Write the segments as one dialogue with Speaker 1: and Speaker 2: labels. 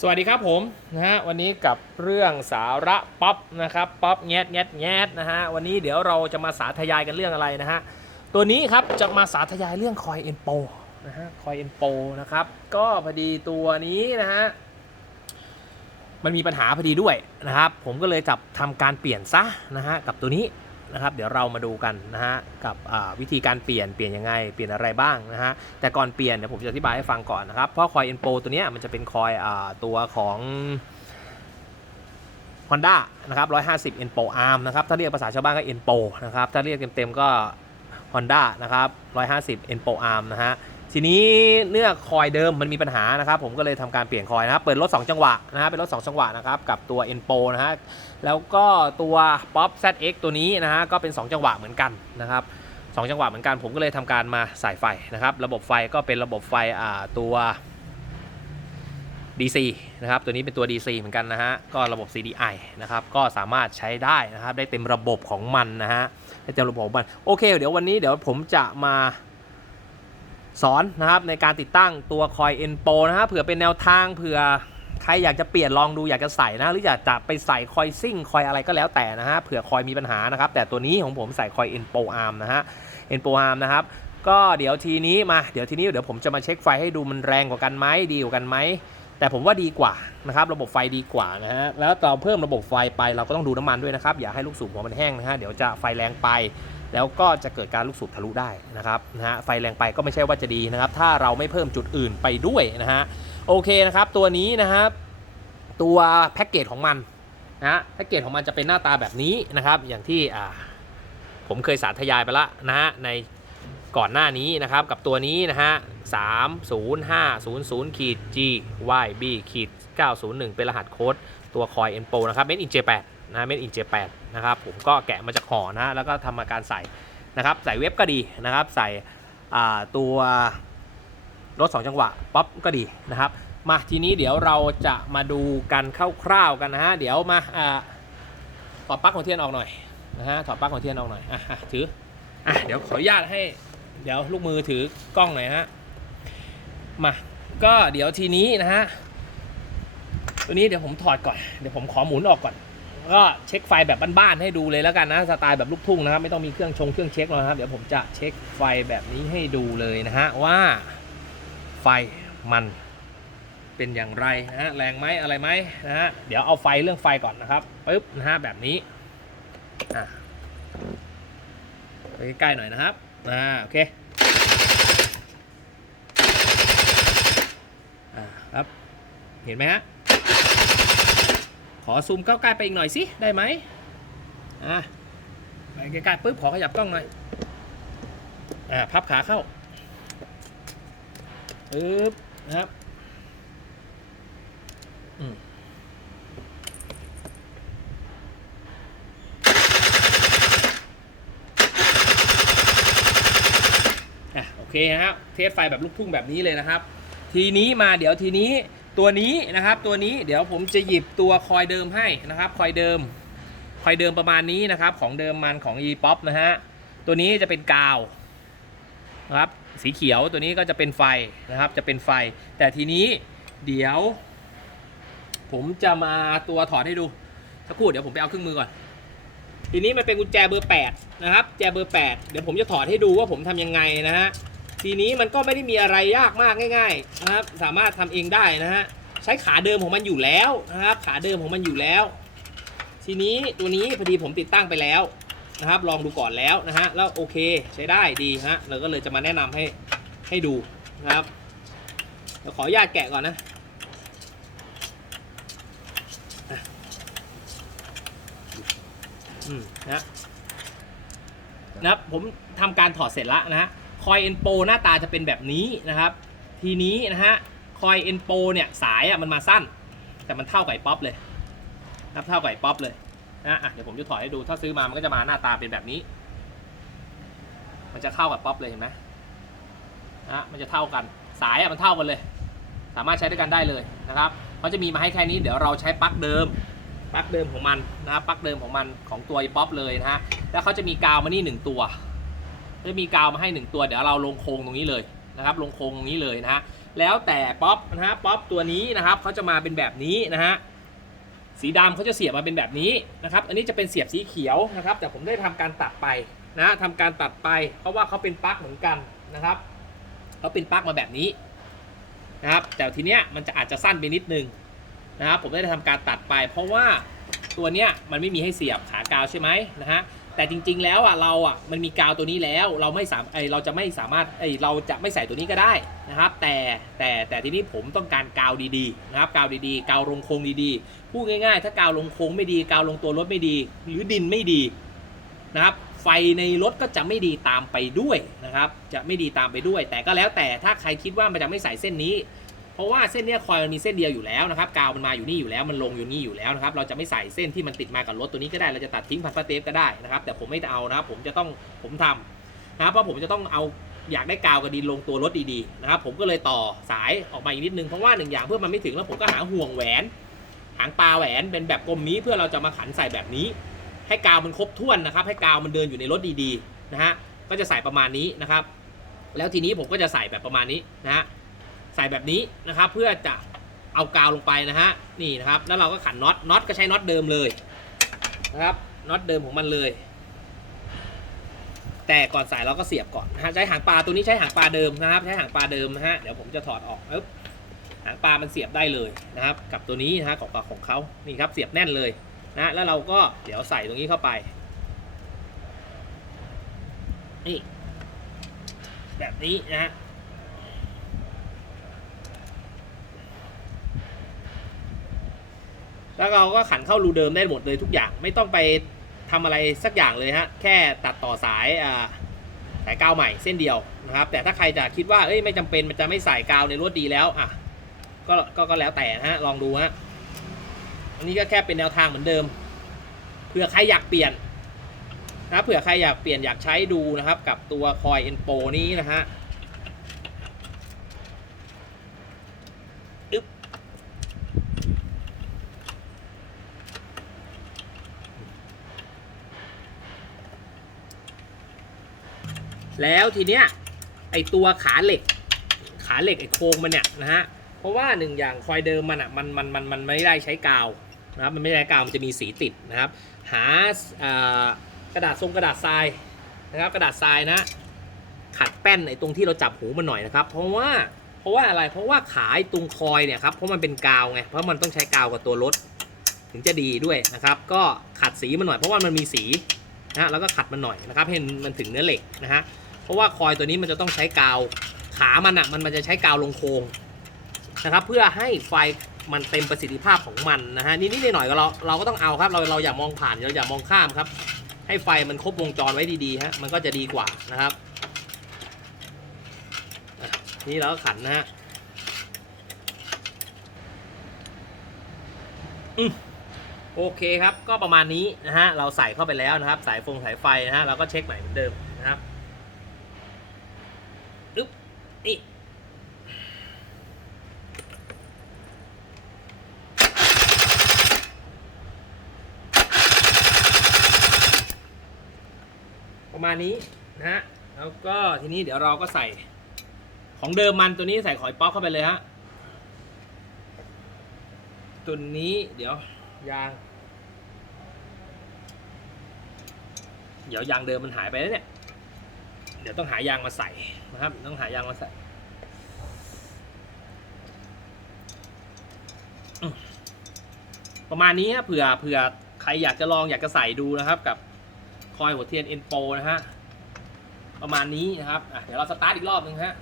Speaker 1: สวัสดีครับผมนะฮะวันนี้กับเรื่องสาระป๊อปนะครับป๊อปแงดแงดแงดนะฮะวันนี้เดี๋ยวเราจะมาสาธยายกันเรื่องอะไรนะฮะตัวนี้ครับจะมาสาธยายเรื่องคอยเอ็นโปนะฮะคอยเอ็นโปนะครับก็พอดีตัวนี้นะฮะมันมีปัญหาพอดีด้วยนะครับ ผมก็เลยกับทำการเปลี่ยนซะนะฮะกับตัวนี้ นะครับเดี๋ยวเรามาดูกันนะฮะกับวิธีการเปลี่ยนเปลี่ยนยังไงเปลี่ยนอะไรบ้างนะฮะแต่ก่อนเปลี่ยนเดี๋ยวผมจะอธิบายให้ฟังก่อนนะครับเพราะคอย Enpo ตัวนี้มันจะเป็นคอยอตัวของ Honda นะครับ150 Enpo Arm นะครับถ้าเรียกภาษาชาวบ้านก็ Enpo นะครับถ้าเรียกเต็มๆก็ Honda นะครับ150 Enpo Arm นะฮะ ทีนี้เนื้อคอยเดิมมันมีปัญหานะครับผมก็เลยทำการเปลี่ยนคอยนะครับเปิดรถ 2 จังหวะนะฮะเป็นรถ 2 จังหวะนะครับกับตัว Enpo นะฮะแล้วก็ตัว Pop ZX ตัวนี้นะฮะก็เป็น 2 จังหวะเหมือนกันนะครับสองจังหวะเหมือนกันผมก็เลยทำการมาใส่ไฟนะครับระบบไฟก็เป็นระบบไฟอ่าตัว DC นะครับตัวนี้เป็นตัว DC เหมือนกันนะฮะก็ระบบ CDI นะครับก็สามารถใช้ได้นะครับได้เต็มระบบของมันนะฮะได้เต็มระบบของมันโอเค เดี๋ยววันนี้เดี๋ยวผมจะมา สอนนะครับในการติดตั้งตัวคอย Enpo นะฮะเผื่อเป็นแนวทางเผื่อใครอยากจะเปลี่ยนลองดูอยากจะใส่นะหรืออยากจะไปใส่คอยซิ่งคอยอะไรก็แล้วแต่นะฮะเผื่อคอยมีปัญหานะครับแต่ตัวนี้ของผมใส่คอย Enpo Arm นะฮะ Enpo Arm นะครับก็เดี๋ยวทีนี้มาเดี๋ยวทีนี้เดี๋ยวผมจะมาเช็คไฟให้ดูมันแรงกว่ากันไหมดีกว่ากันไหมแต่ผมว่าดีกว่านะครับระบบไฟดีกว่านะฮะแล้วเราเพิ่มระบบไฟไปเราก็ต้องดูน้ำมันด้วยนะครับอย่าให้ลูกสูบหัวมันแห้งนะฮะเดี๋ยวจะไฟแรงไป แล้วก็จะเกิดการลูกสูบทะลุได้นะครับนะฮะไฟแรงไปก็ไม่ใช่ว่าจะดีนะครับ ถ้าเราไม่เพิ่มจุดอื่นไปด้วยนะฮะโอเคนะครับตัวนี้นะครับตัวแพ็กเกจของมันนะแพ็กเกจของมันจะเป็นหน้าตาแบบนี้นะครับ อย่างที่อ่าผมเคยสาธยายไปละนะฮะในก่อนหน้านี้นะครับกับตัวนี้นะฮะ30500ขีด G Y B ขีด901 เป็นรหัสโค้ดตัวคอย Enpo นะครับ Made in Japan นะ Made in Japan นะครับผมก็แกะมาจากห่อนะแล้วก็ทำมาการใส่นะครับใส่เว็บก็ดีนะครับ ใส่ตัวรถ 2 จังหวะป๊อปก็ดีนะครับ มาทีนี้เดี๋ยวเราจะมาดูกันคร่าวๆกันนะฮะเดี๋ยวมาอถอดปลั๊กของเทียนออกหน่อยนะฮะถอดปลั๊กของเทียนออกหน่อยอะถืออะเดี๋ยวขออนุญาตให้เดี๋ยวลูกมือถือกล้องหน่อยฮะมาก็เดี๋ยวทีนี้นะฮะตัวนี้เดี๋ยวผมถอดก่อนเดี๋ยวผมขอหมุนออกก่อน ก็เช็คไฟแบบบ้านๆให้ดูเลยแล้วกันนะสไตล์แบบลูกทุ่งนะครับไม่ต้องมีเครื่องชงเครื่องเช็คหรอกนะครับเดี๋ยวผมจะเช็คไฟแบบนี้ให้ดูเลยนะฮะว่าไฟมันเป็นอย่างไรนะฮะแรงไหมอะไรไหมนะฮะเดี๋ยวเอาไฟเรื่องไฟก่อนนะครับปึ๊บนะฮะแบบนี้อะใกล้ๆหน่อยนะครับอ่าโอเคอ่าครับเห็นไหมฮะ ขอซูมเข้าใกล้ไปอีกหน่อยสิ ได้ไหมอ่าไปใกล้ๆปุ๊บขอขยับกล้องหน่อย อ่าพับขาเข้าปึ๊บนะครับอืมอะโอเคนะครับ เทสไฟแบบลูกทุ่งแบบนี้เลยนะครับ ทีนี้มาเดี๋ยวทีนี้ ตัวนี้นะครับตัวนี้เดี๋ยวผมจะหยิบตัวคอยเดิมให้นะครับคอยเดิมคอยเดิมประมาณนี้นะครับของเดิมมันของ e p o p นะฮะตัวนี้จะเป็นกาวนะครับสีเขียวตัวนี้ก็จะเป็นไฟนะครับจะเป็นไฟ แต่ทีนี้เดี๋ยว ผมจะมาตัวถอดให้ดูสักครู่เดี๋ยวผมไปเอาเครื่องมือก่อน ทีนี้มันเป็นกุญแจเบอร์8นะครับแจเบอร์8เดี๋ยวผมจะถอดให้ดูว่าผมทำยังไงนะฮะ ทีนี้มันก็ไม่ได้มีอะไรยากมากง่ายๆนะครับ สามารถทำเองได้นะฮะใช้ขาเดิมของมันอยู่แล้วนะครับ ขาเดิมของมันอยู่แล้ว ทีนี้ตัวนี้พอดีผมติดตั้งไปแล้วนะครับ ลองดูก่อนแล้วนะฮะแล้วโอเคใช้ได้ดีฮะเราก็เลยจะมาแนะนำให้ให้ดูนะครับเดี๋ยวขออนุญาตแกะก่อนนะนะนะครับผมทำการถอดเสร็จแล้วนะฮะ คอยเอ็นโปหน้าตาจะเป็นแบบนี้นะครับ ทีนี้นะฮะคอยเอ็นโปเนี่ยสายอะมันมาสั้น แต่มันเท่าไอ้ป๊อปเลยนะครับเท่าไอ้ป๊อปเลยนะอะเดี๋ยวผมจะถอดให้ดูถ้าซื้อมามันก็จะมาหน้าตาเป็นแบบนี้ มันจะเข้ากับป๊อปเลยเห็นไหมนะมันจะเท่ากันสายอะมันเท่ากันเลย สามารถใช้ด้วยกันได้เลยนะครับเขาจะมีมาให้แค่นี้เดี๋ยวเราใช้ปลั๊กเดิมปลั๊กเดิมของมันนะครับปลั๊กเดิมของมันของตัว e p o p เลยนะฮะแล้วเขาจะมีกาวมานี่หนึ่งตัว จะมีกาวมาให้หนึ่งตัวเดี๋ยวเราลงโครงตรงนี้เลยนะครับลงโครงตรงนี้เลยนะฮะแล้วแต่ป๊อปนะฮะป๊อปตัวนี้นะครับเขาจะมาเป็นแบบนี้นะฮะสีดำเขาจะเสียบมาเป็นแบบนี้นะครับ อันนี้จะเป็นเสียบสีเขียวนะครับ แต่ผมได้ทำการตัดไปนะทำการตัดไป เพราะว่าเขาเป็นปลั๊กเหมือนกันนะครับเขาเป็นปลั๊กมาแบบนี้นะครับ แต่ทีเนี้ยมันจะอาจจะสั้นไปนิดนึงนะครับ ผมได้ทำการตัดไป เพราะว่าตัวเนี้ยมันไม่มีให้เสียบขากาวใช่ไหมนะฮะ แต่จริง ๆ แล้วอะเราอะมันมีกาวตัวนี้แล้วเราไม่สามไอเราจะไม่สามารถไอเราจะไม่ใส่ตัวนี้ก็ได้นะครับ แต่แต่แต่ทีนี้ผมต้องการกาวดีๆนะครับกาวดีๆ กาวลงโครงดีๆพูดง่ายๆ ถ้ากาวลงโครงไม่ดีกาวลงตัวรถไม่ดี หรือดินไม่ดีนะครับไฟในรถก็จะไม่ดีตามไปด้วยนะครับ จะไม่ดีตามไปด้วย แต่ก็แล้วแต่ถ้าใครคิดว่ามันจะไม่ใส่เส้นนี้ เพราะว่าเส้นเนี้ยคอยมันมีเส้นเดียวอยู่แล้วนะครับกาวมันมาอยู่นี่อยู่แล้วมันลงอยู่นี่อยู่แล้วนะครับเราจะไม่ใส่เส้นที่มันติดมากับรถตัวนี้ก็ได้เราจะตัดทิ้งพันพาสเทปก็ได้นะครับแต่ผมไม่เอานะครับผมจะต้องผมทำนะครับเพราะผมจะต้องเอาอยากได้กาวกับดินลงตัวรถดีๆนะครับผมก็เลยต่อสายออกมาอีกนิดนึงเพราะว่าหนึ่งอย่างเพื่อมันไม่ถึงแล้วผมก็หาห่วงแหวน หางปลาแหวนเป็นแบบกลมนี้เพื่อเราจะมาขันใส่แบบนี้ ให้กาวมันครบถ้วนนะครับ ให้กาวมันเดินอยู่ในรถดีๆนะฮะก็จะใส่ประมาณนี้นะครับ แล้วทีนี้ผมก็จะใส่แบบประมาณนี้นะฮะ ใส่แบบนี้นะครับเพื่อจะเอากาวลงไปนะฮะนี่นะครับแล้วเราก็ขันน็อตน็อตก็ใช้น็อตเดิมเลยนะครับน็อตเดิมของมันเลย แต่ก่อนใส่เราก็เสียบก่อนนะฮะใช้หางปลาตัวนี้ใช้หางปลาเดิมนะครับ ใช้หางปลาเดิมนะฮะเดี๋ยวผมจะถอดออกปึ๊บหางปลามันเสียบได้เลยนะครับ กับตัวนี้นะฮะของของเขานี่ครับเสียบแน่นเลยนะแล้วเราก็เดี๋ยวใส่ตรงนี้เข้าไปนี่แบบนี้นะฮะ แล้วเราก็ขันเข้ารูเดิมได้หมดเลยทุกอย่างไม่ต้องไปทำอะไรสักอย่างเลยฮะแค่ตัดต่อสายอ่าสายกาวใหม่เส้นเดียวนะครับแต่ถ้าใครจะคิดว่าเอ้ยไม่จำเป็นมันจะไม่ใส่กาวในรถดีแล้วอะก็ก็ก็แล้วแต่ฮะลองดูฮะอันนี้ก็แค่เป็นแนวทางเหมือนเดิมเผื่อใครอยากเปลี่ยนนะเผื่อใครอยากเปลี่ยนอยากใช้ดูนะครับ กับตัวคอยเอ็นโปนี้นะฮะ แล้วทีเนี้ยไอตัวขาเหล็ก ขาเหล็กไอโครงมันเนี่ยนะฮะเพราะว่าหนึ่งอย่างคอยเดิมมันอะมันมันมันมันไม่ได้ใช้กาวนะครับมันไม่ได้กาวมันจะมีสีติดนะครับ หากระดาษทรงกระดาษทรายนะครับกระดาษทรายนะขัดแป้นไอตรงที่เราจับหูมันหน่อยนะครับ เพราะว่าเพราะว่าอะไรเพราะว่าขาไอตรงคอยเนี่ยครับเพราะมันเป็นกาวไงเพราะมันต้องใช้กาวกับตัวรถ ถึงจะดีด้วยนะครับ ก็ขัดสีมันหน่อยเพราะว่ามันมีสีนะฮะแล้วก็ขัดมันหน่อยนะครับให้มันถึงเนื้อเหล็กนะฮะ เพราะว่าคอยตัวนี้มันจะต้องใช้กาว ขามันอะมันมันจะใช้กาวลงโครงนะครับเพื่อให้ไฟมันเต็มประสิทธิภาพของมันนะฮะนิดๆหน่อยก็เราเราก็ต้องเอาครับเราเราอย่ามองผ่านเราอย่ามองข้ามครับ ให้ไฟมันครบวงจรไว้ดีๆฮะมันก็จะดีกว่านะครับนี่เราก็ขันนะฮะอืมโอเคครับก็ประมาณนี้นะฮะเราใส่เข้าไปแล้วนะครับ สายฟงสายไฟนะฮะเราก็เช็คใหม่เหมือนเดิมนะครับ บนี่ประมาณนี้นะฮะ แล้วก็ทีนี้เดี๋ยวเราก็ใส่ ของเดิมมันตัวนี้ใส่ขอยป๊อกเข้าไปเลยฮะ ตัวนี้เดี๋ยวยาง เดี๋ยวยางเดิมมันหายไปแล้วเนี่ย ดี๋ยวต้องหายางมาใส่นะครับ ต้องหายางมาใส่ประมาณนี้ฮะเผื่อเผื่อใครอยากจะลองอยากจะใส่ดูนะครับ กับคอยหัวเทียนเอ็นโปนะฮะประมาณนี้นะครับเดี๋ยวเราสตาร์ทอีกรอบหนึ่งฮะ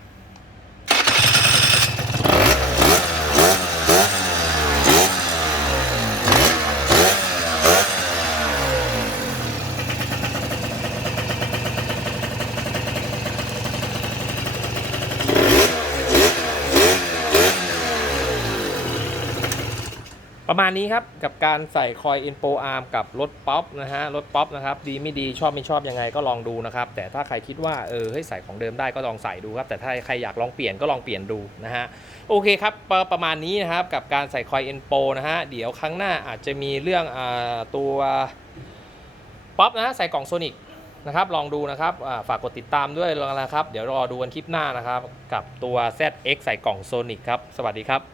Speaker 1: ประมาณนี้ครับกับการใส่คอยอินโปอาร์มกับรถป๊อปนะฮะรถป๊อปนะครับดีไม่ดีชอบไม่ชอบยังไงก็ลองดูนะครับ แต่ถ้าใครคิดว่าเออเฮ้ยใส่ของเดิมได้ก็ลองใส่ดูครับ แต่ถ้าใครอยากลองเปลี่ยนก็ลองเปลี่ยนดูนะฮะโอเคครับประประมาณนี้นะครับกับการใส่คอยอินโปนะฮะเดี๋ยวครั้งหน้าอาจจะมีเรื่องอาตัวป๊อปนะฮะใส่กล่องโซนิกนะครับลองดูนะครับฝากกดติดตามด้วยนะครับ เดี๋ยวรอดูกันคลิปหน้านะครับ กับตัว ZX ใส่กล่องโซนิกครับสวัสดีครับ